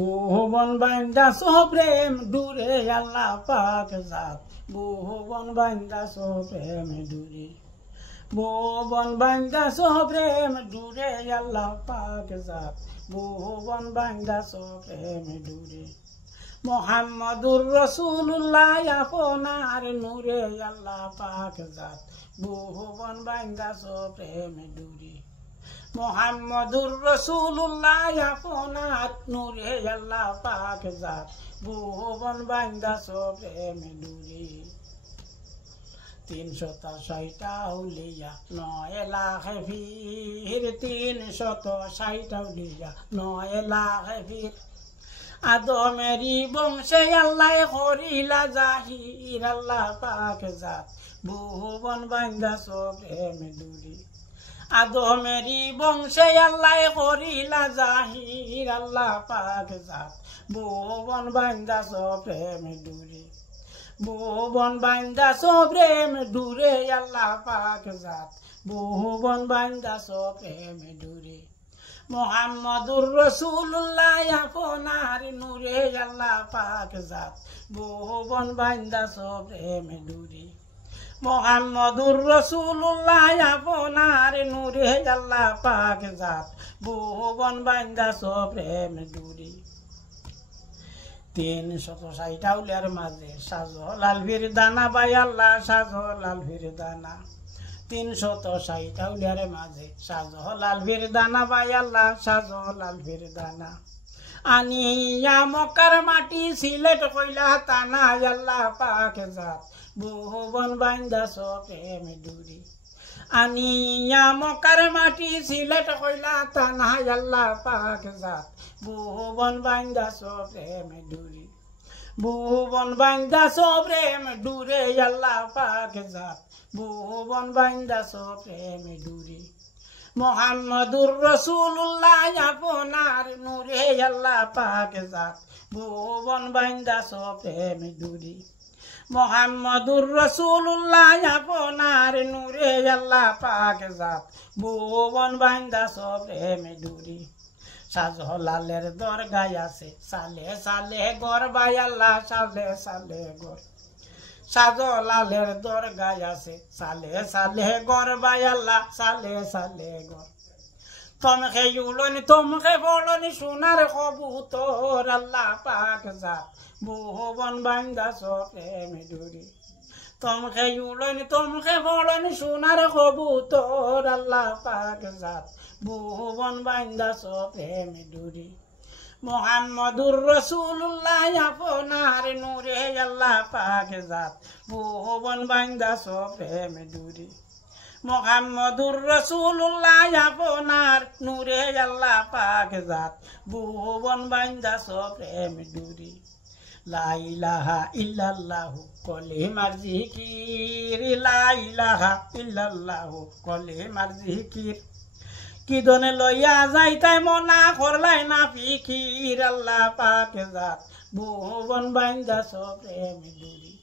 ভুবন বান্দা প্রেম দূরে আল্লাহ পাক জাত ভুবন বান্দা প্রেম দূরে ভুবন বান্দা প্রেম দূরে আল্লাহ পাক জাত ভুবন বান্দা প্রেম দূরে মোহাম্মদুর রাসূলুল্লাহ আপনার নূরে আল্লাহ পাক জাত ভুবন বান্দা প্রেম দূরে মোহাম্মদুর রাসূলুল্লাহ আপনার নূরে আল্লাহ পাক জাত ভুবন বান্দা প্রেম দূরে 360 আউলিয়া 9 লাখ ফির 360 আউলিয়া 9 লাখ ফির আদমেরি বংশে আল্লাহ করিলা জাহির আল্লাহ পাক জাত ভুবন বান্দা প্রেম দূরে আদমেরি বংশে আল্লাহ করিলা জাহির আল্লাহ পাক জাত ভুবন বান্দা প্রেম দূরে ভুবন বান্দা প্রেম দূরে আল্লাহ পাক জাত ভুবন বান্দা প্রেম দূরে মোহাম্মদুর রাসূলুল্লাহ আপনার নূরে আল্লাহ পাক জাত ভুবন বান্দা প্রেম দূরে মোহাম্মদুর রাসূলুল্লাহ আপনার নূরে আল্লাহ পাক জাত ভুবন বান্দা প্রেম দূরে 360 আউলিয়ার মাঝে সাজলাল ভির দানা বাই আল্লাহ সাজলাল ভির দানা 360 আউলিয়ার মাঝে সাজলাল ভির দানা বাই আল্লাহ সাজলাল ভির দানা আনিয়া মক্কার মাটি সিলেট কইলা তানা আল্লাহ পাক জাত ভুবন বান্দা প্রেম দূরে আনিয়া মক্কার মাটি সিলেট কইলা তানা আল্লাহ পাক জাত ভুবন বান্দা প্রেম দূরে ভুবন বান্দা প্রেম দূরে আল্লাহ পাক জাত ভুবন বান্দা প্রেম দূরে মোহাম্মদুর রাসূলুল্লাহ আপনার নূরে আল্লাহ পাক জাত ভুবন বান্দা প্রেম দূরে মোহাম্মদুর রাসূলুল্লাহ আপনার নূরে আল্লাহ পাক জাত ভুবন বান্দা প্রেম দূরে সাজলালের দরগায় আছে সালে সালে গর বাই আল্লাহ সালে সালে গর সাজলালের দরগায় আছে সালে সালে গর বাই আল্লাহ সালে সালে গর তোমাকে উলনি তোমাকে বলনি সোনার কবুতর আল্লাহ পাক জাত ভুবন বান্দা প্রেম দূরে তোমাকে উলনি তোমাকে বলনি সোনার কবুতর আল্লাহ পাক জাত ভুবন বান্দা প্রেম দূরে মোহাম্মদুর রাসূলুল্লাহ আপনার নূরে আল্লাহ পাক জাত ভুবন বান্দা প্রেম দূরে মোহাম্মদুর রাসূলুল্লাহ আপনার নূরে আল্লাহ পাক জাত ভুবন বান্দা প্রেম দূরে লা ইলাহা ইল্লাল্লাহু কলিমার জিকির লা ইলাহা ইল্লাল্লাহু কলিমার জিকির কিদনে লইয়া যাইতাই মনা করলাই না ফিকির আল্লাহ পাক জাত ভুবন বান্দা প্রেম দূরে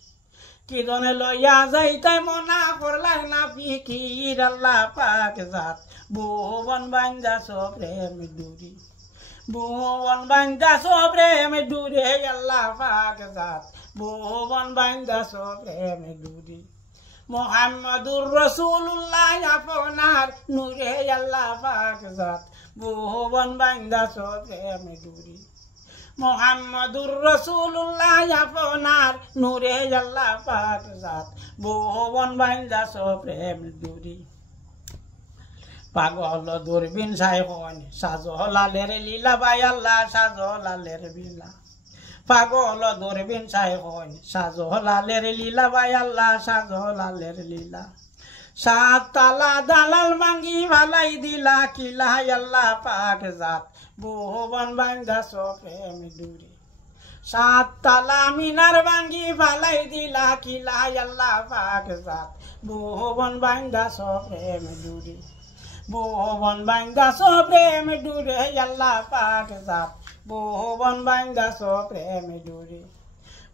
কিদনে লইয়া যাইতাই মনা করলাই না ফিকির আল্লাহ পাক জাত ভুবন বান্দা প্রেম দূরে ভুবন বান্দা প্রেম দূরে আল্লাহ পাক জাত ভুবন বান্দা প্রেম দূরে মোহাম্মদুর রাসূলুল্লাহ আপনার নূরে আল্লাহ পাক জাত ভুবন বান্দা প্রেম দূরে মোহাম্মদুর রাসূলুল্লাহ আপনার নূরে আল্লাহ পাক জাত ভুবন বান্দা প্রেম দূরে পাগল দূরবীন সাইখন সাজলালের লীলা বাই আল্লাহ সাজলালের লীলা পাগল দূরবীন সাইখন সাজলালের লীলা বাই আল্লাহ সাজলালের লীলা 7 তালা দালাল মাঙ্গি ভালাই দিলা কিলা আল্লাহ পাক জাত ভুবন বান্দা প্রেম দূরে 7 তালা মিনার ভাঙ্গি ভালাই দিলা কিলা আল্লাহ পাক জাত ভুবন বান্দা প্রেম দূরে ভুবন বান্দা প্রেম দূরে আল্লাহ পাক জাত ভুবন বান্দা প্রেম দূরে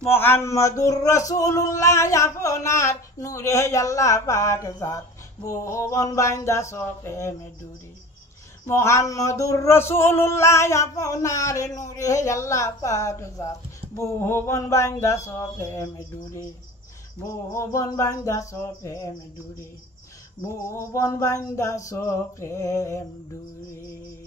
মোহাম্মদুর রাসূলুল্লাহ আপনার নূরে আল্লাহ পাক জাত ভুবন বান্দা প্রেম দূরে মুহাম্মদুর রাসূলুল্লাহ আপনার নূরে আল্লাহ পাক জাত ভুবন বান্দা সব প্রেম ডুরে ভুবন বান্দা সব প্রেম ডুরে ভুবন বান্দা সব প্রেম ডুরে